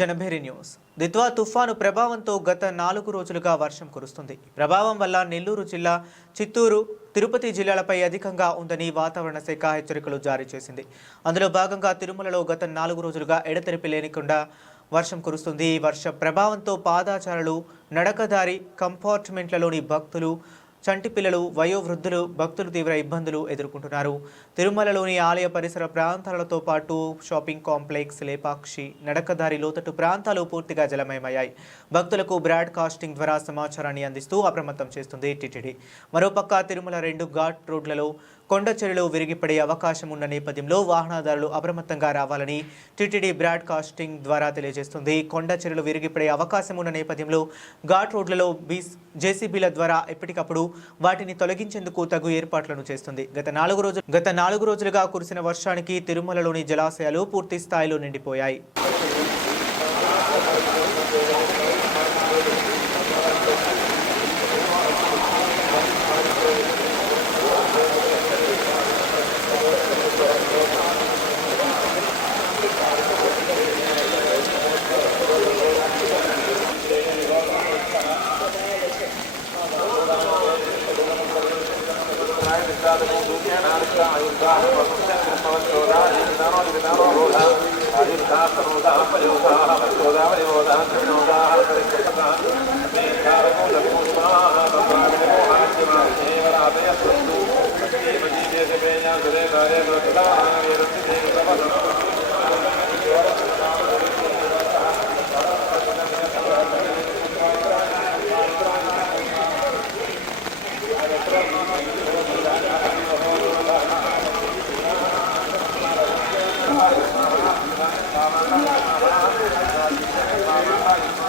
Janabheri news. Ditwah తుఫాను ప్రభావంతో గత 4 రోజులుగా వర్షం కురుస్తుంది. ప్రభావం వల్ల నెల్లూరు జిల్లా, చిత్తూరు, తిరుపతి జిల్లాలపై అధికంగా ఉందని వాతావరణ శాఖ హెచ్చరికలు జారీ చేసింది. అందులో భాగంగా తిరుమలలో గత 4 రోజులుగా ఎడతెరిపి లేకుండా వర్షం కురుస్తుంది. ఈ వర్ష ప్రభావంతో పాదచారులు, నడకదారి కంపార్ట్మెంట్లలోని భక్తులు, చంటి పిల్లలు, వయోవృద్ధులు, భక్తులు తీవ్ర ఇబ్బందులు ఎదుర్కొంటున్నారు. తిరుమలలోని ఆలయ పరిసర ప్రాంతాలతో పాటు షాపింగ్ కాంప్లెక్స్, లేపాక్షి, నడకదారి లోతట్టు ప్రాంతాలు పూర్తిగా జలమయమయ్యాయి. భక్తులకు బ్రాడ్కాస్టింగ్ ద్వారా సమాచారాన్ని అందిస్తూ అప్రమత్తం చేస్తుంది టీటీడీ. మరోపక్క తిరుమల 2 ఘాట్ రోడ్లలో కొండ చర్యలు విరిగిపడే అవకాశం ఉన్న నేపథ్యంలో వాహనదారులు అప్రమత్తంగా రావాలని టీటీడీ బ్రాడ్కాస్టింగ్ ద్వారా తెలియజేస్తుంది. కొండ చర్యలు విరిగిపడే అవకాశం ఉన్న నేపథ్యంలో ఘాట్ రోడ్లలో జేసీబీల ద్వారా ఎప్పటికప్పుడు వాటిని తొలగించేందుకు తగు ఏర్పాట్లను చేస్తుంది. గత 4 రోజులుగా కురిసిన వర్షానికి తిరుమలలోని జలాశయాలు పూర్తి స్థాయిలో నిండిపోయాయి. Thank you.